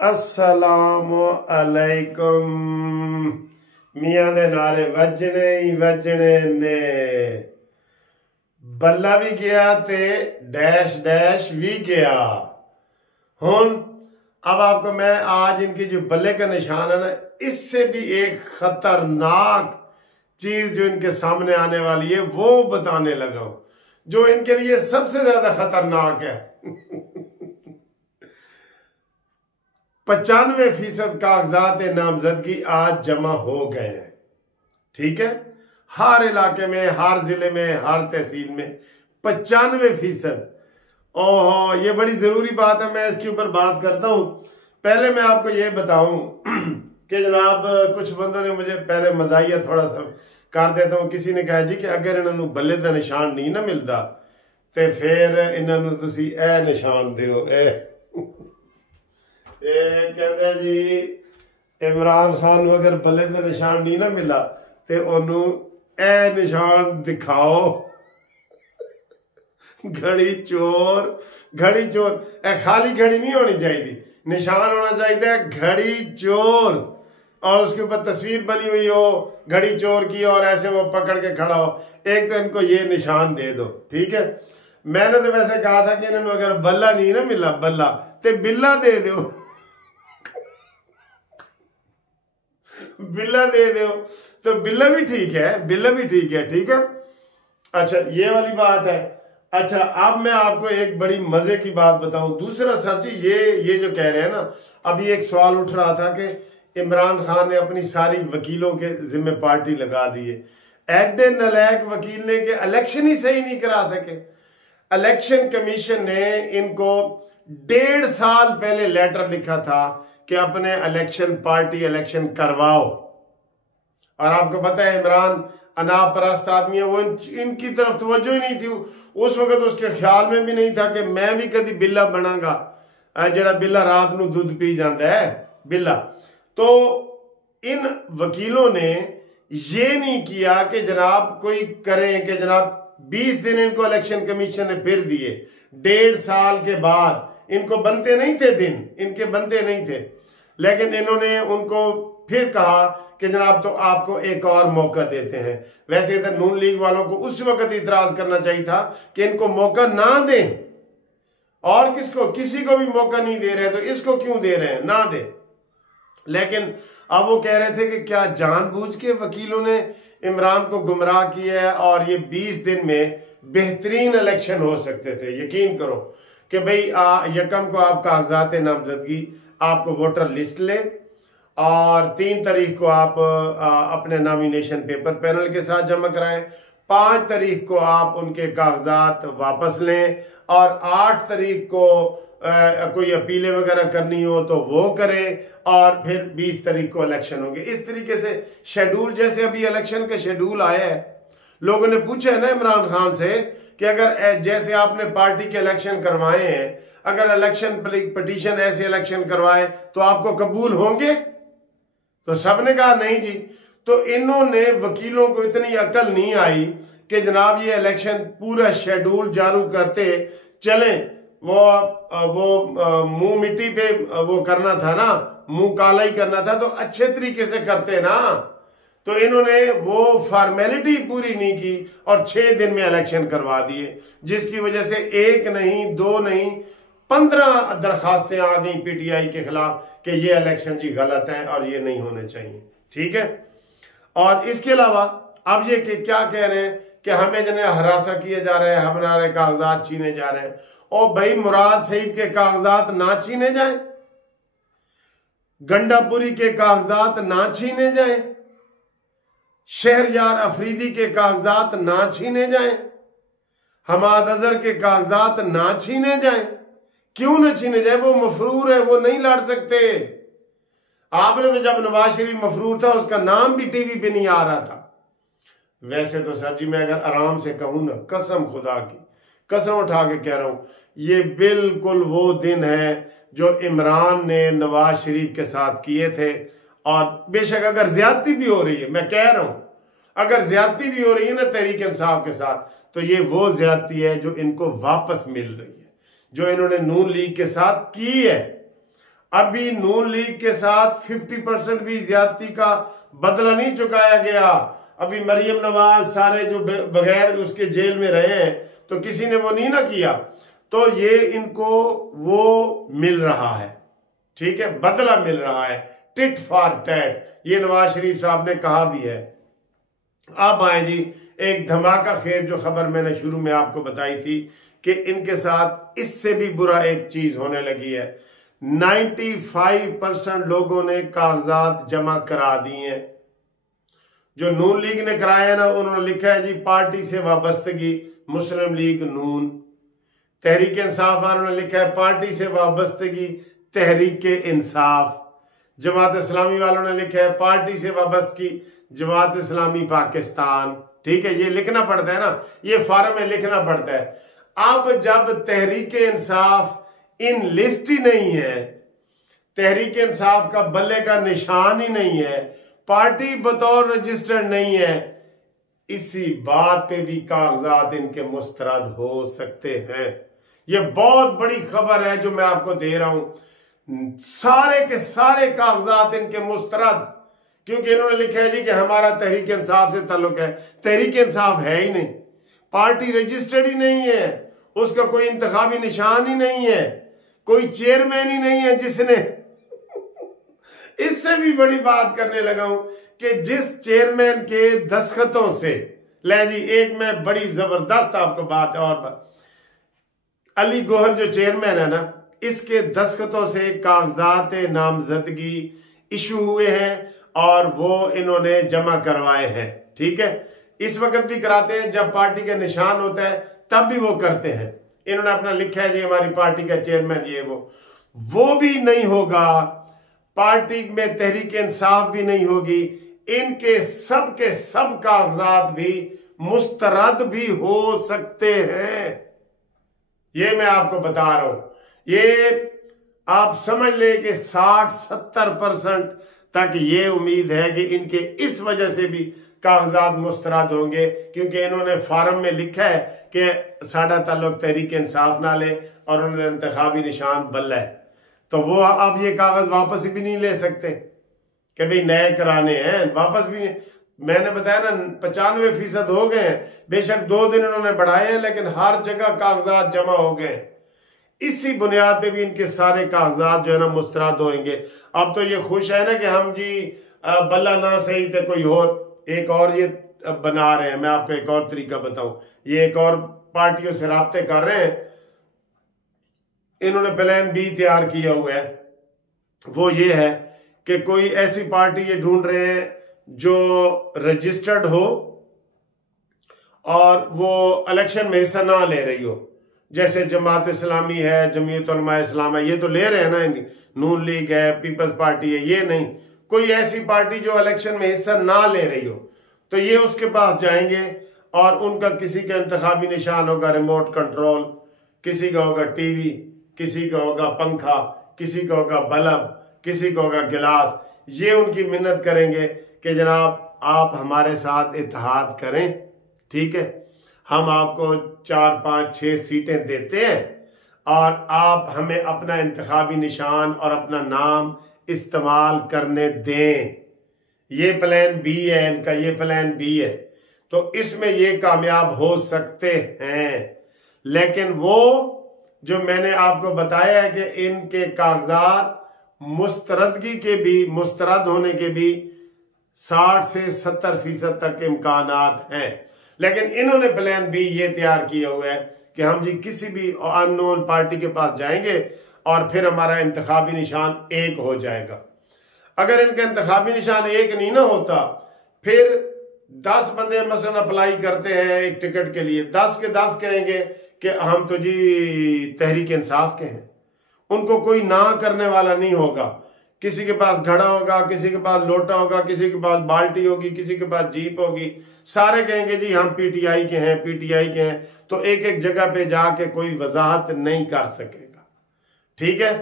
अस्सलामु अलैकुम। मियां दे नारे वजने ही वजने ने। बल्ला भी गया ते डैश डैश भी गया। हुन अब आपको मैं आज इनकी जो बल्ले का निशान है ना, इससे भी एक खतरनाक चीज जो इनके सामने आने वाली है वो बताने लगा हूं, जो इनके लिए सबसे ज्यादा खतरनाक है। 95% कागजात नामजदगी आज जमा हो गए हैं। ठीक है, हर इलाके में, हर जिले में, हर तहसील में 95%। ओहो, ये बड़ी जरूरी बात है, मैं इसके ऊपर बात करता हूं। पहले मैं आपको ये बताऊं कि जनाब कुछ बंदों ने मुझे पहले मजाइया थोड़ा सा कर देता हूं। किसी ने कहा जी कि अगर इन्होंने बल्ले का निशान नहीं ना मिलता तो फिर इन्होंने तुसी ए निशान दियो। कहते जी इमरान खान अगर बल्ले का निशान नहीं ना मिला तो ओनू ए निशान दिखाओ। घड़ी चोर, घड़ी चोर, खाली घड़ी नहीं होनी चाहिए, निशान होना चाहिए घड़ी चोर, और उसके ऊपर तस्वीर बनी हुई हो घड़ी चोर की और ऐसे वो पकड़ के खड़ा हो। एक तो इनको ये निशान दे दो, ठीक है। मैंने तो वैसे कहा था कि इन्होंने अगर बल्ला नहीं ना मिला, बल्ला तो बिल्ला दे दो। बिल्ला दे दो तो बिल्ला भी ठीक है, बिल्ला भी ठीक है, ठीक है। अच्छा, ये वाली बात है। अच्छा, अब मैं आपको एक बड़ी मजे की बात बताऊं। दूसरा सर जी, ये जो कह रहे हैं ना, अभी एक सवाल उठ रहा था कि इमरान खान ने अपनी सारी वकीलों के जिम्मे पार्टी लगा दी है। एडे नलायक वकील ने कि इलेक्शन ही सही नहीं करा सके। इलेक्शन कमीशन ने इनको 1.5 साल पहले लेटर लिखा था कि अपने इलेक्शन पार्टी इलेक्शन करवाओ। और आपको पता है इमरान अनापरस्त आदमी है, वो इनकी तरफ तवज्जो ही नहीं थी उस वक्त। उसके ख्याल में भी नहीं था कि मैं भी कभी बिल्ला बनांगा, जड़ा बिल्ला रात ਨੂੰ दूध पी जाता है बिल्ला। तो इन वकीलों ने ये नहीं किया कि जनाब कोई करें कि जनाब 20 दिन इनको इलेक्शन कमीशन ने फिर दिए। 1.5 साल के बाद इनको बनते नहीं थे दिन, इनके बनते नहीं थे, लेकिन इन्होंने उनको फिर कहा कि जनाब तो आपको एक और मौका देते हैं। वैसे तो नून लीग वालों को उस वक्त इतराज करना चाहिए था कि इनको मौका ना दें, और किसको, किसी को भी मौका नहीं दे रहे तो इसको क्यों दे रहे हैं, ना दे। लेकिन अब वो कह रहे थे कि क्या जानबूझ के वकीलों ने इमरान को गुमराह किया है और ये 20 दिन में बेहतरीन इलेक्शन हो सकते थे। यकीन करो कि भाई यकम को आप कागजात नामजदगी आपको वोटर लिस्ट ले, और 3 तारीख को आप अपने नॉमिनेशन पेपर पैनल के साथ जमा कराएं, 5 तारीख को आप उनके कागजात वापस लें, और 8 तारीख को कोई अपीलें वगैरह करनी हो तो वो करें, और फिर 20 तारीख को इलेक्शन होंगे। इस तरीके से शेड्यूल, जैसे अभी इलेक्शन का शेड्यूल आया है, लोगों ने पूछा है ना इमरान खान से कि अगर जैसे आपने पार्टी के इलेक्शन करवाए हैं, अगर इलेक्शन पिटीशन ऐसे इलेक्शन करवाए तो आपको कबूल होंगे? तो सबने कहा नहीं जी। तो इन्होंने वकीलों को इतनी अकल नहीं आई कि जनाब ये इलेक्शन पूरा शेड्यूल जारू करते चले। वो मुंह मिट्टी पे वो करना था ना, मुंह काला ही करना था, तो अच्छे तरीके से करते ना। तो इन्होंने वो फॉर्मेलिटी पूरी नहीं की और 6 दिन में इलेक्शन करवा दिए, जिसकी वजह से 1 नहीं 2 नहीं 15 दरखास्तें आ गई पीटीआई के खिलाफ कि ये इलेक्शन जी गलत है और ये नहीं होने चाहिए। ठीक है, और इसके अलावा अब ये कि क्या कह रहे हैं कि हमें जिन्हें हरासा किए जा रहे हैं, हमारे कागजात छीने जा रहे हैं। और भाई मुराद सईद के कागजात ना छीने जाए, गंडापुरी के कागजात ना छीने जाए, शहरयार अफरीदी के कागजात ना छीने जाए, हमाद अजहर के कागजात ना छीने जाए। क्यों न छीने जाए? वो मफरूर है, वो नहीं लड़ सकते। आपने तो जब नवाज शरीफ मफरूर था उसका नाम भी टीवी पे नहीं आ रहा था। वैसे तो सर जी मैं अगर आराम से कहूं ना, कसम खुदा की कसम उठा के कह रहा हूं, ये बिल्कुल वो दिन है जो इमरान ने नवाज शरीफ के साथ किए थे। और बेशक अगर ज्यादती भी हो रही है, मैं कह रहा हूं अगर ज्यादती भी हो रही है ना तहरीक इंसाफ के साथ, तो ये वो ज्यादती है जो इनको वापस मिल रही है, जो इन्होंने नून लीग के साथ की है। अभी नून लीग के साथ 50% भी ज्यादती का बदला नहीं चुकाया गया। अभी मरियम नवाज सारे जो बगैर उसके जेल में रहे हैं तो किसी ने वो नहीं ना किया, तो ये इनको वो मिल रहा है, ठीक है, बदला मिल रहा है, टिट फॉर टैट, ये नवाज शरीफ साहब ने कहा भी है। अब आए जी एक धमाका खेल जो खबर मैंने शुरू में आपको बताई थी कि इनके साथ इससे भी बुरा एक चीज होने लगी है। 95% लोगों ने कागजात जमा करा दिए हैं। जो नून लीग ने कराया है ना, उन्होंने लिखा है जी पार्टी से वाबस्तगी मुस्लिम लीग नून। तहरीक इंसाफ वालों ने लिखा है पार्टी से वाबस्तगी तहरीक इंसाफ। जमात इस्लामी वालों ने लिखा है पार्टी से वाबस्तगी जमात इस्लामी पाकिस्तान। ठीक है, ये लिखना पड़ता है ना, ये फॉर्म में लिखना पड़ता है। अब जब तहरीक इंसाफ इन लिस्ट ही नहीं है, तहरीक इंसाफ का बल्ले का निशान ही नहीं है, पार्टी बतौर रजिस्टर्ड नहीं है, इसी बात पे भी कागजात इनके मुस्तरद हो सकते हैं। ये बहुत बड़ी खबर है जो मैं आपको दे रहा हूं। सारे के सारे कागजात इनके मुस्तरद, क्योंकि इन्होंने लिखा है जी कि हमारा तहरीक इंसाफ से ताल्लुक है। तहरीक इंसाफ है ही नहीं, पार्टी रजिस्टर्ड ही नहीं है, उसका कोई इंतखाबी निशान ही नहीं है, कोई चेयरमैन ही नहीं है जिसने इससे भी बड़ी बात करने लगा हूं कि जिस चेयरमैन के दस्तखतों से, ले जी एक मैं बड़ी जबरदस्त आपको बात है, और अली गौहर जो चेयरमैन है ना, इसके दस्तखतों से कागजात नामजदगी इशू हुए हैं और वो इन्होंने जमा करवाए हैं। ठीक है, इस वक्त भी कराते हैं, जब पार्टी का निशान होता है तब भी वो करते हैं। इन्होंने अपना लिखा है जी हमारी पार्टी का चेयरमैन ये वो भी नहीं होगा, पार्टी में तहरीक इंसाफ भी नहीं होगी, इनके सब के सब कागजात भी मुस्तरद भी हो सकते हैं। ये मैं आपको बता रहा हूं, ये आप समझ ले कि 60-70% तक ये उम्मीद है कि इनके इस वजह से भी कागजात मुस्तरद होंगे, क्योंकि इन्होंने फॉर्म में लिखा है कि साडा ताल्लुक तहरीक इंसाफ ना ले और उन्होंने इंतखाबी निशान बल्ला है, तो वो अब ये कागज वापस भी नहीं ले सकते कि भाई नए कराने हैं, वापस भी नहीं। मैंने बताया ना 95% हो गए हैं, बेशक 2 दिन उन्होंने बढ़ाए हैं, लेकिन हर जगह कागजात जमा हो गए। इसी बुनियाद पे भी इनके सारे कागजात जो है ना मुस्तरद होंगे। अब तो ये खुश है ना कि हम जी बल्ला ना सही थे, कोई और एक और ये बना रहे हैं। मैं आपको एक और तरीका बताऊं, ये एक और पार्टियों से राब्ते कर रहे हैं, इन्होंने प्लान बी तैयार किया हुआ है। वो ये है कि कोई ऐसी पार्टी ये ढूंढ रहे हैं जो रजिस्टर्ड हो और वो इलेक्शन में हिस्सा ना ले रही हो, जैसे जमात इस्लामी है, जमीयत उलमा इस्लाम है, ये तो ले रहे हैं ना, नून लीग है, पीपल्स पार्टी है, ये नहीं, कोई ऐसी पार्टी जो इलेक्शन में हिस्सा ना ले रही हो, तो ये उसके पास जाएंगे और उनका किसी का इंतखाबी निशान होगा रिमोट कंट्रोल, किसी का होगा टीवी, किसी का होगा पंखा, किसी का होगा बल्ब, किसी का होगा गिलास। ये उनकी मिन्नत करेंगे कि जनाब आप हमारे साथ इत्तेहाद करें, ठीक है, हम आपको 4, 5, 6 सीटें देते हैं और आप हमें अपना इंतखाबी निशान और अपना नाम इस्तेमाल करने दें। ये प्लान बी है इनका, ये प्लान बी है, तो इसमें ये कामयाब हो सकते हैं। लेकिन वो जो मैंने आपको बताया है कि इनके कागजात मुस्तरदगी के भी, मुस्तरद होने के भी 60 से 70% तक इम्कानात हैं। लेकिन इन्होंने प्लान बी ये तैयार किया हुआ है कि हम जी किसी भी अननोन पार्टी के पास जाएंगे और फिर हमारा इंतखाबी निशान 1 हो जाएगा। अगर इनका इंतखाबी निशान 1 नहीं ना होता, फिर 10 बंदे मसलन अप्लाई करते हैं एक टिकट के लिए, 10 के 10 कहेंगे कि हम तो जी तहरीक इंसाफ के हैं, उनको कोई ना करने वाला नहीं होगा। किसी के पास घड़ा होगा, किसी के पास लोटा होगा, किसी के पास बाल्टी होगी, किसी के पास जीप होगी, सारे कहेंगे जी हम पीटीआई के हैं, पीटीआई के हैं, तो एक एक जगह पे जाके कोई वजाहत नहीं कर सकेगा। ठीक है,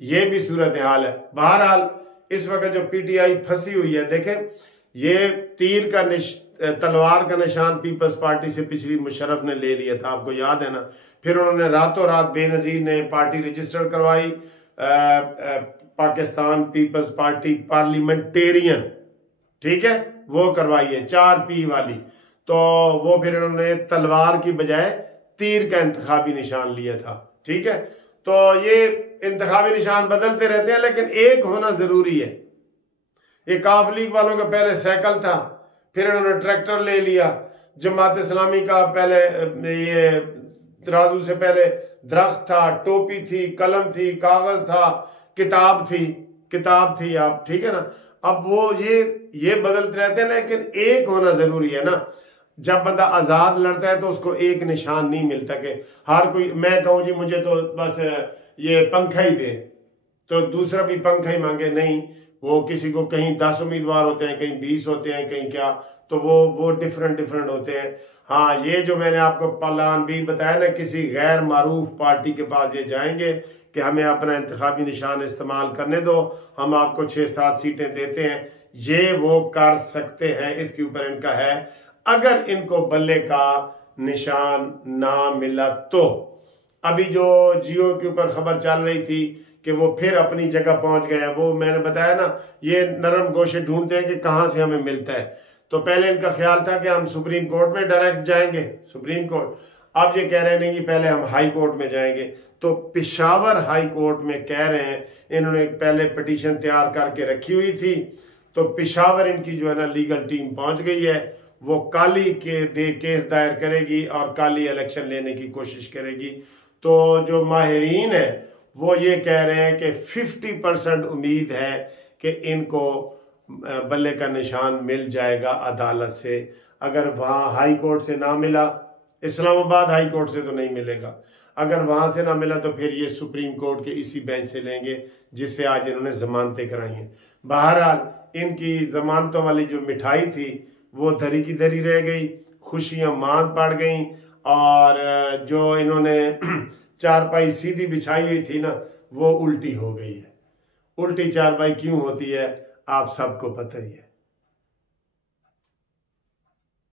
ये भी सूरत हाल है। बहरहाल इस वक्त जो पीटीआई फंसी हुई है, देखें ये तीर का तलवार का निशान पीपल्स पार्टी से पिछली मुशर्रफ ने ले लिया था, आपको याद है ना। फिर उन्होंने रातों रात बेनजीर ने पार्टी रजिस्टर करवाई, पाकिस्तान पीपल्स पार्टी पार्लियामेंटेरियन, ठीक है, वो करवाई है 4P वाली। तो वो फिर इन्होंने तलवार की बजाय तीर का इंतखाबी निशान लिया था, ठीक है। तो ये इंतखाबी निशान बदलते रहते हैं, लेकिन एक होना जरूरी है। ये काफ लीग वालों का पहले साइकिल था, फिर इन्होंने ट्रैक्टर ले लिया। जमात इस्लामी का पहले ये तराजू से पहले दरख्त था, टोपी थी, कलम थी, कागज था, किताब थी आप, ठीक है ना। अब वो ये बदलते रहते हैं, लेकिन एक होना जरूरी है ना। जब बंदा आजाद लड़ता है तो उसको एक निशान नहीं मिलता कि हर कोई, मैं कहूं जी मुझे तो बस ये पंखा ही दे तो दूसरा भी पंखा ही मांगे, नहीं। वो किसी को कहीं 10 उम्मीदवार होते हैं, कहीं 20 होते हैं, कहीं क्या, तो वो डिफरेंट होते हैं। हाँ, ये जो मैंने आपको प्लान बी बताया ना, किसी गैर मारूफ पार्टी के पास ये जाएंगे कि हमें अपना इंतखाबी निशान इस्तेमाल करने दो, हम आपको 6-7 सीटें देते हैं, ये वो कर सकते हैं। इसके ऊपर इनका है, अगर इनको बल्ले का निशान ना मिला तो। अभी जो जियो के ऊपर खबर चल रही थी कि वो फिर अपनी जगह पहुंच गए हैं, वो मैंने बताया ना, ये नरम गोशे ढूंढते हैं कि कहां से हमें मिलता है। तो पहले इनका ख्याल था कि हम सुप्रीम कोर्ट में डायरेक्ट जाएंगे, सुप्रीम कोर्ट। अब ये कह रहे नहीं कि पहले हम हाई कोर्ट में जाएंगे। तो पेशावर हाई कोर्ट में कह रहे हैं, इन्होंने पहले पिटीशन तैयार करके रखी हुई थी, तो पेशावर इनकी जो है ना लीगल टीम पहुंच गई है। वो काली के केस दायर करेगी और काली इलेक्शन लेने की कोशिश करेगी। तो जो माहिरीन है वो ये कह रहे हैं कि 50% उम्मीद है कि इनको बल्ले का निशान मिल जाएगा अदालत से। अगर वहाँ हाई कोर्ट से ना मिला, इस्लामाबाद हाई कोर्ट से तो नहीं मिलेगा, अगर वहाँ से ना मिला तो फिर ये सुप्रीम कोर्ट के इसी बेंच से लेंगे जिससे आज इन्होंने जमानतें कराई हैं। बहरहाल इनकी जमानतों वाली जो मिठाई थी वो धरी की धरी रह गई, खुशियाँ मांद पड़ गई, और जो इन्होंने चारपाई सीधी बिछाई हुई थी ना वो उल्टी हो गई है। उल्टी चारपाई क्यों होती है आप सबको पता ही है।